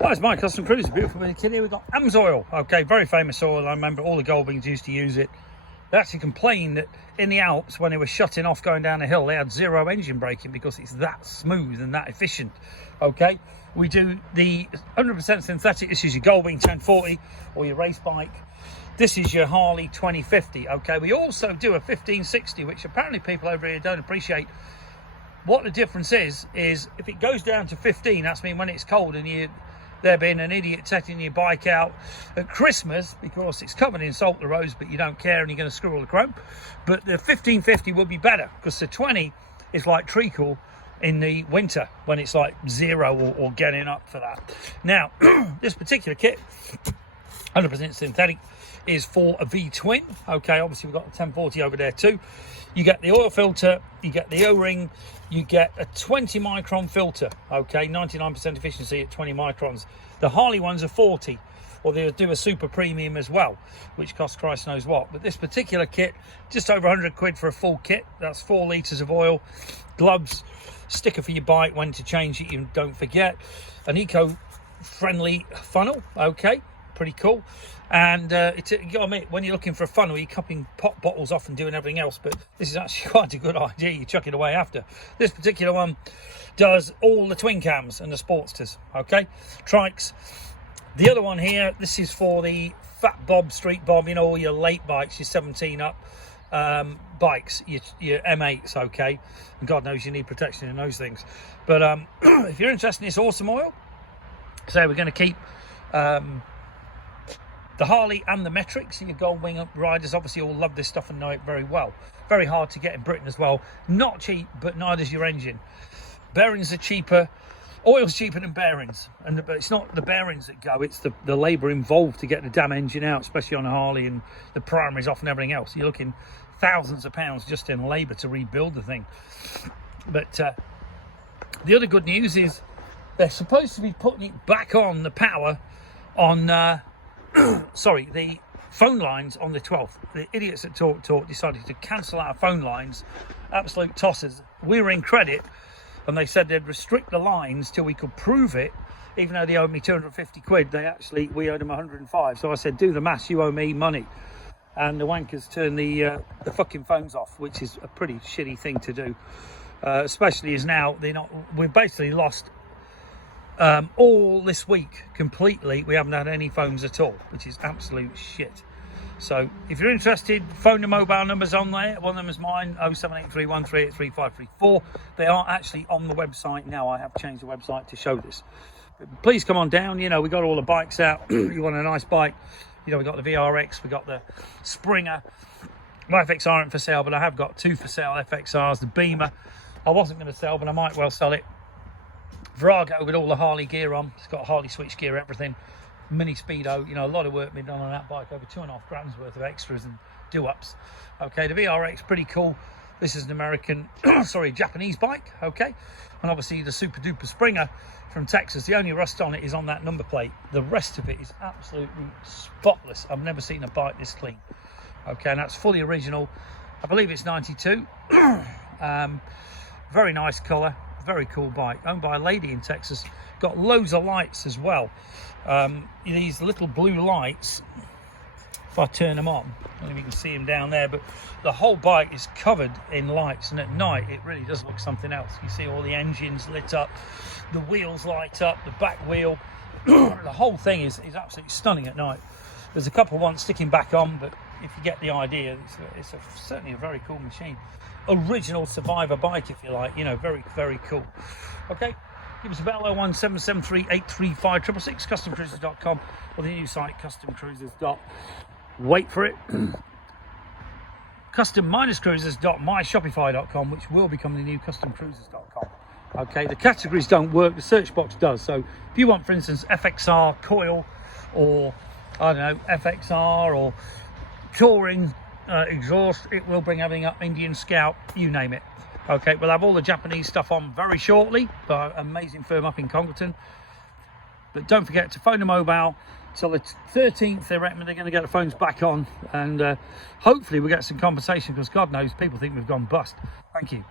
Hi, it's my custom cruiser. Beautiful bit of kit here. We've got Amsoil. Okay, very famous oil. I remember all the Goldwings used to use it. They actually complained that in the Alps, when they were shutting off going down the hill, they had zero engine braking because it's that smooth and that efficient. Okay, we do the 100% synthetic. This is your Goldwing 1040 or your race bike. This is your Harley 2050. Okay, we also do a 1560, which apparently people over here don't appreciate. What the difference is if it goes down to 15, that's mean when it's cold and there being an idiot taking your bike out at Christmas because it's covered in salt, the roads, but you don't care and you're going to screw all the chrome. But the 1550 will be better because the 20 is like treacle in the winter when it's like zero or getting up for that. Now, this particular kit, 100% synthetic, is for a V-twin. Okay, obviously we've got the 1040 over there too. You get the oil filter, you get the O-ring, you get a 20 micron filter. Okay, 99% efficiency at 20 microns. The Harley ones are 40, or they'll do a super premium as well, which costs Christ knows what. But this particular kit, just over 100 quid for a full kit. That's 4 litres of oil, gloves, sticker for your bike when to change it, you don't forget, an eco-friendly funnel. Okay, pretty cool. And you gotta admit, when you're looking for a funnel, you're cupping pop bottles off and doing everything else, but this is actually quite a good idea. You chuck it away after. This particular one does all the twin cams and the Sportsters. Okay, trikes. The other one here, this is for the fat bob, street bob, you know, all your late bikes, your 17 up bikes, your M8s. Okay, and God knows you need protection in those things. But if you're interested in this awesome oil, so we're going to keep the Harley and the metrics, and your Goldwing riders obviously all love this stuff and know it very well. Very hard to get in Britain as well. Not cheap, but neither's your engine. Bearings are cheaper. Oil's cheaper than bearings, but it's not the bearings that go, it's the labour involved to get the damn engine out, especially on a Harley, and the primaries off and everything else. You're looking thousands of pounds just in labour to rebuild the thing. But the other good news is they're supposed to be putting it back on, the power on sorry, the phone lines on the 12th. The idiots at Talk decided to cancel our phone lines. Absolute tossers. We were in credit and they said they'd restrict the lines till we could prove it. Even though they owed me 250 quid, we owed them 105. So I said, do the maths, you owe me money. And the wankers turned the fucking phones off, which is a pretty shitty thing to do. Especially as now we've basically lost all this week completely. We haven't had any phones at all, which is absolute shit. So if you're interested, phone the mobile numbers on there. One of them is mine, 07831383534. They are actually on the website now. I have changed the website to show this. But please come on down. You know, we got all the bikes out. You want a nice bike, you know, we got the VRX, we got the Springer. My FXR aren't for sale, but I have got 2 for sale FXRs. The Beamer I wasn't going to sell, but I might well sell it. Virago with all the Harley gear on. It's got Harley switch gear, everything. Mini Speedo, you know, a lot of work been done on that bike, over 2.5 grand's worth of extras and do-ups. Okay, the VRX, pretty cool. This is an American, sorry, Japanese bike, okay? And obviously the super duper Springer from Texas. The only rust on it is on that number plate. The rest of it is absolutely spotless. I've never seen a bike this clean. Okay, and that's fully original. I believe it's 92. Very nice colour. Very cool bike, owned by a lady in Texas. Got loads of lights as well. These little blue lights, if I turn them on, I don't know if you can see them down there, but the whole bike is covered in lights, and at night it really does look something else. You see all the engines lit up, the wheels light up, the back wheel. The whole thing is absolutely stunning at night. There's a couple of ones sticking back on, but if you get the idea, it's certainly a very cool machine. Original survivor bike, if you like, you know, very, very cool. Okay, give us a bell, 01773835666, customcruisers.com, or the new site, customcruisers. Wait for it, custom-cruisers.myshopify.com, which will become the new customcruisers.com. Okay, the categories don't work, the search box does. So if you want, for instance, FXR coil, or I don't know, FXR or touring exhaust, it will bring everything up. Indian Scout, you name it. Okay, we'll have all the Japanese stuff on very shortly by an amazing firm up in Congleton. But don't forget to phone the mobile till the 13th. They reckon they're going to get the phones back on, and hopefully we'll get some compensation, because God knows people think we've gone bust. Thank you.